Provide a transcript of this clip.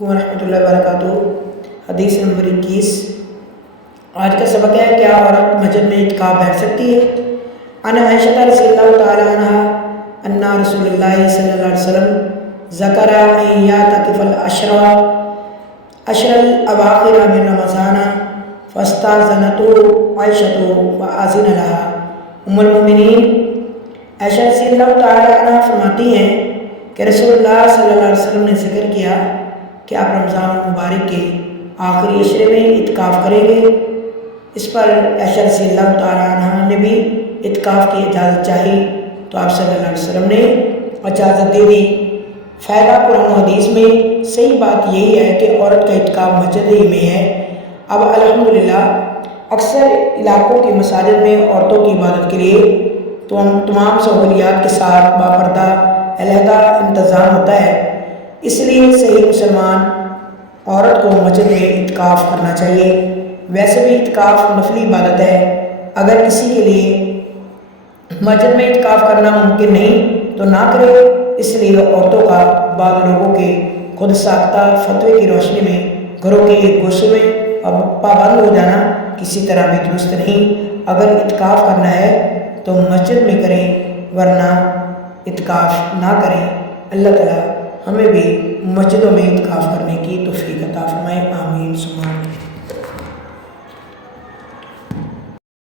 ورحمۃ اللہ وبرکاتہ۔ حدیث نمبر 21۔ آج کا سبق ہے، کیا عورت مسجد میں اعتکاف بیٹھ سکتی ہے؟ عن عائشہ رضی اللہ تعالی عنہ ان رسول اللہ صلی اللہ علیہ وسلم ذکر ان یعتکف العشر الاواخر من رمضان فاستأذنته عائشہ فأذن لها۔ ام المؤمنین عائشہ رضی اللہ تعالی عنہ فرماتی ہیں کہ رسول اللہ صلی اللہ علیہ وسلم نے ذکر کیا کہ آپ رمضان المبارک کے آخری عشرے میں اعتکاف کریں گے۔ اس پر عائشہ رضی اللہ تعالیٰ عنہ نے بھی اعتکاف کی اجازت چاہی تو آپ صلی اللہ علیہ وسلم نے اجازت دے دی۔ فائدہ قرآن و حدیث میں صحیح بات یہی ہے کہ عورت کا اعتکاف مسجد ہی میں ہے۔ اب الحمدللہ اکثر علاقوں کے مساجد میں عورتوں کی عبادت کے لیے تو تمام سہولیات کے ساتھ باپردہ علیحدہ انتظام ہوتا ہے، اس لیے صحیح مسلمان عورت کو مسجد میں اعتکاف کرنا چاہیے۔ ویسے بھی اعتکاف نفلی عبادت ہے، اگر کسی کے لیے مسجد میں اعتکاف کرنا ممکن نہیں تو نہ کرے۔ اس لیے عورتوں کا بعض لوگوں کے خود ساختہ فتوے کی روشنی میں گھروں کے ایک گوشے میں پابند ہو جانا کسی طرح بھی درست نہیں۔ اگر اعتکاف کرنا ہے تو مسجد میں کریں، ورنہ اعتکاف نہ کریں۔ اللہ تعالیٰ ہمیں بھی مسجدوں میں اعتکاف کرنے کی توفیق عطا فرمائے، آمین ثم آمین۔